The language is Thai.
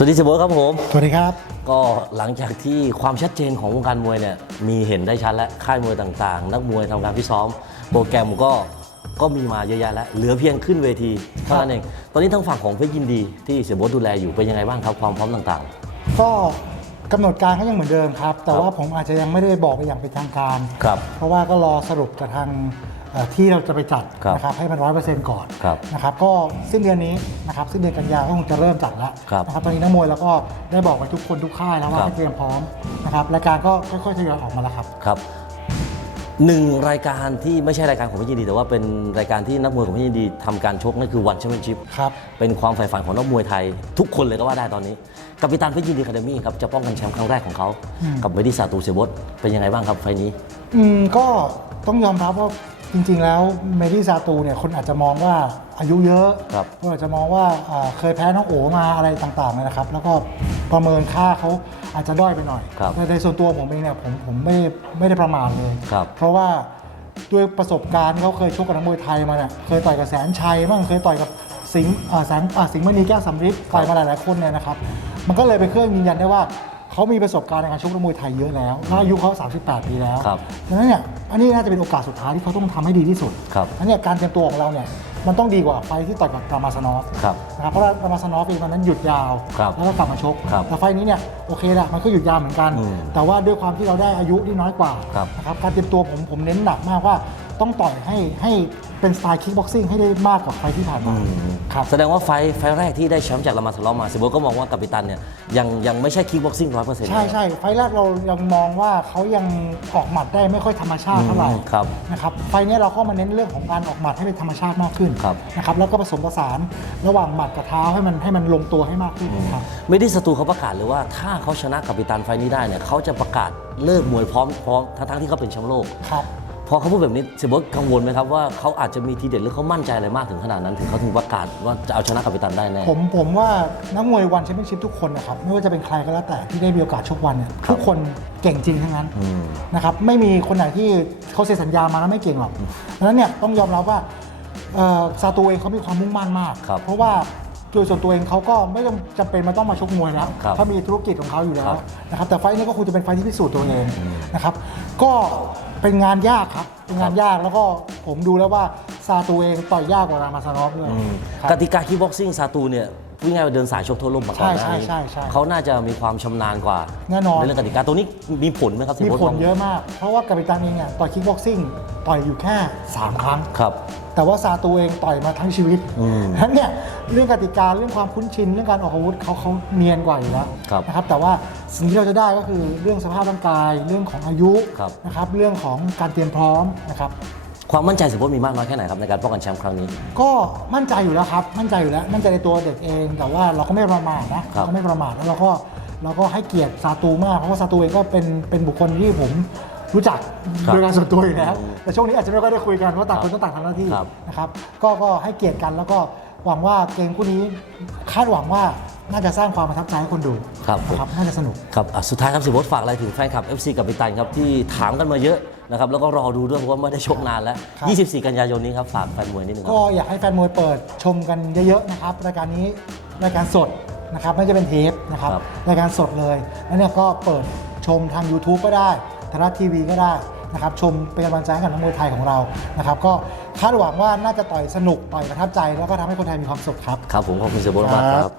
สวัสดีเสยโบทครับผม สวัสดีครับ ก็หลังจากที่ความชัดเจนของวงการมวยเนี่ยมีเห็นได้ชัดแล้วค่ายมวยต่างๆ นักมวยทำการพิตซ้อม โปรแกรมก็ก็มีมาเยอะแยะแล้ว เหลือเพียงขึ้นเวทีเท่านั้นเอง ตอนนี้ทางฝั่งของเพชรยินดีที่เสียโบทดูแลอยู่เป็นยังไงบ้างครับความพร้อมต่างก็กำหนดการก็ยังเหมือนเดิมครับ แต่ครับว่าผมอาจจะยังไม่ได้บอกไปอย่างเป็นทางการๆครับเพราะว่าก็รอสรุปจากทางเอ่อ ที่เราจะไปจัดครับนะครับให้มันร้อยเปอร์เซ็นต์ก่อนครับนะครับก็สิ้นเดือนนี้นะครับสิ้นเดือนกันยาก็คงจะเริ่มจัดแล้วครับนะครับตอนนี้นักมวยเราก็ได้บอกไปทุกคนทุกค่ายแล้วว่าครับให้เตรียมพร้อมนะครับรายการก็ค่อยๆทยอยออกมาแล้วครับครับหนึ่งรายการที่ไม่ใช่รายการของเพชรยินดี แต่ว่าเป็นรายการที่นักมวยของเพชรยินดีทำการชกนั่นคือวันแชมเปี้ยนชิพครับเป็นความใฝ่ฝันของนักมวยไทย ทุกคนเลยก็ว่าได้ตอนนี้กัปตันเพชรยินดีคาเดมี่ครับจะป้องกันแชมป์ครั้งแรกของเขากับเวดิสาตูเซบดเป็นยังไงบ้างครับไฟล์นี้ อืมก็ต้องยอมรับว่า จริงๆ แล้วเมดี้ซาตูเนี่ยคนอาจจะมองว่าอายุเยอะครับคนอาจจะมองว่าอ่าเคยแพ้น้องโอมาอะไรต่างๆเลยนะครับ แล้วก็ประเมินค่าเขาอาจจะด้อยไปหน่อยครับแต่ในส่วนตัวผมเองเนี่ยผมผมไม่ไม่ได้ประมาทเลย ครับ เพราะว่าด้วยประสบการณ์ที่เขาเคยชกกับนักมวยไทยมาเนี่ยเคยต่อยกับแสนชัยบ้างเคยต่อยกับสิงห์อ่าแสงอ่าสิงห์มณีแก้วสำริดต่อยมาหลายๆคนเนี่ยนะครับ มันก็เลยเป็นเครื่องยืนยันได้ว่า เขามีประสบการณ์ในการชกนักมวยไทยเยอะแล้วแล้วอายุเขา38 ปีแล้วครับดังนั้นเนี่ยอันนี้น่าจะเป็นโอกาสสุดท้ายที่เขาต้องทำให้ดีที่สุดครับอันเนี้ยการเตรียมตัวของเราเนี่ยมันต้องดีกว่าไฟล์ที่ต่อยกับรามาสนอฟครับนะครับเพราะว่ารามาสนอฟเองตอนนั้นหยุดยาวครับแล้วก็กลับมาชกครับแต่ไฟล์นี้เนี่ยโอเคละมันก็หยุดยาวเหมือนกันอืมแต่ว่าด้วยความที่เราได้อายุที่น้อยกว่าครับนะครับการเตรียมตัวผมผมเน้นหนักมากว่าต้องต่อยให้ให้ เป็นสไตล์คิกบ็อกซิ่งให้ได้มากกว่าไฟล์ที่ผ่านมาครับ แสดงว่าไฟล์ไฟล์แรกที่ได้แชมป์จากลามาสลอมมาเซโบทก็มองว่ากัปตันเนี่ยยังยังไม่ใช่คิกบ็อกซิ่งร้อยเปอร์เซ็นต์ใช่ใช่ไฟล์แรกเรายังมองว่าเขายังออกหมัดได้ไม่ค่อยธรรมชาติเท่าไหร่อืมครับนะครับไฟล์เนี้ยเราก็มาเน้นเรื่องของการออกหมัดให้เป็นธรรมชาติมากขึ้นครับนะครับแล้วก็ผสมผสานระหว่างหมัดกับเท้าให้มันให้มันลงตัวให้มากขึ้นครับไม่ได้สตูเขาประกาศเลยว่าถ้าเขาชนะกัปตันไฟล์นี้ได้เนี่ยเขาจะประกาศเลิกมวยพร้อมพร้อมทั้งๆที่เขาเป็นแชมป์โลกครับ พอเขาพูดแบบนี้เซโบทกังวลไหมครับว่าเขาอาจจะมีทีเด็ดหรือเขามั่นใจอะไรมากถึงขนาดนั้น ถึงเขาถึงประกาศว่าจะเอาชนะกัปตันได้แน่ ผมผมว่านักมวยวันแชมเปี้ยนชิพทุกคนนะครับไม่ว่าจะเป็นใครก็แล้วแต่ที่ได้มีโอกาสชกวันเนี่ยครับทุกคนเก่งจริงทั้งนั้นอืมนะครับไม่มีคนไหนที่เขาเซ็นสัญญามาแล้วไม่เก่งหรอกดังนั้นเนี่ยต้องยอมรับว่าเอ่อซาตูเองเขามีความมุ่งมั่นมากครับเพราะว่าโดยส่วนตัวเองเขาก็ไม่จำจำเป็นมาต้องมาชกมวยแล้วครับเขามีธุรกิจของเขาอยู่แล้ครัวบนะครับแต่ไฟล์นี้ก็คงจะเป็นไฟล์ที่พิสูจน์ตัวเองนะครับก็ เป็นงานยากครับ เป็นงานยากแล้วก็ผมดูแล้วว่าซาตูเองต่อยยากกว่ารามาซานอฟด้วย อืมครับ กติกาคิกบ็อกซิ่งซาตูเนี่ย พูดง่ายๆว่าเดินสายชกทั่วโลกมาก่อนหน้าใช่นี้ใช่ใช่ใช่เขาน่าจะมีความชำนาญกว่าแน่นอน ในเรื่องกติกาตรงนี้มีผลไหมครับมีเสียโบ๊ทผลเยอะมาก เพราะว่ากัปตันเองเนี่ยต่อยคิกบ็อกซิ่งต่อยอยู่แค่ 3 ครั้ง ครับ แต่ว่าซาตูเองต่อยมาทั้งชีวิตอืมฉะนั้นเนี่ยเรื่องกติกาเรื่องความคุ้นชิน เรื่องการออกอาวุธเขาเขาเนียนกว่าอยู่แล้วครับนะครับ แต่ว่าสิ่งที่เราจะได้ก็คือเรื่องสภาพร่างกาย เรื่องของอายุครับ นะครับ เรื่องของการเตรียมพร้อมนะครับ ความมั่นใจเสียโบ๊ทมีมากน้อยแค่ไหนครับในการป้องกันแชมป์ครั้งนี้ ก็มั่นใจอยู่แล้วครับ มั่นใจอยู่แล้ว มั่นใจในตัวเด็กเอง แต่ว่าเราก็ไม่ประมาทนะครับ เราก็ไม่ประมาทแล้วเราก็เราก็ให้เกียรติซาตูมาก เพราะว่าซาตูเองก็เป็นเป็นบุคคลที่ผมรู้จักครับโดยการส่วนตัวอยู่แล้วอืมแต่ช่วงนี้อาจจะไม่ค่อยได้คุยกัน เพราะต่างครัคบนก็ต่างทำหน้าที่ครับ นะครับ ก็ก็ให้เกียรติกันแล้วก็หวังว่าเกมคู่นี้คาดหวังว่า น่าจะสร้างความประทับใจให้คนดูครับผมนะครับน่าจะสนุก ครับอะสุดท้ายครับเสียโบ๊ทฝากอะไรถึงแฟนคลับ FC กัปตันครับที่ถามกันมาเยอะนะครับแล้วก็รอดูด้วยเพราะว่าไม่ได้ชกนานแล้ว ครับ 24 กันยายนนี้ครับฝากแฟนมวยนิดนึงคก็รับอยากให้แฟนมวยเปิดชมกันเยอะๆนะครับรายการนี้รายการสดนะครับไม่จะเป็นเทปนะครับครับ รายการสดเลยแล้วเนี่ยก็เปิดชมทาง YouTube ก็ได้ไทยรัฐทีวีก็ได้นะครับชมเป็นกำลังใจให้กับนักมวยไทยของเรานะครับก็คาดหวังว่าน่าจะต่อยสนุกต่อยประทับใจ แล้วก็ทำให้คนไทยมีความสุขครับ ครับผมขอบคุณเสียโบ๊ทมากครับ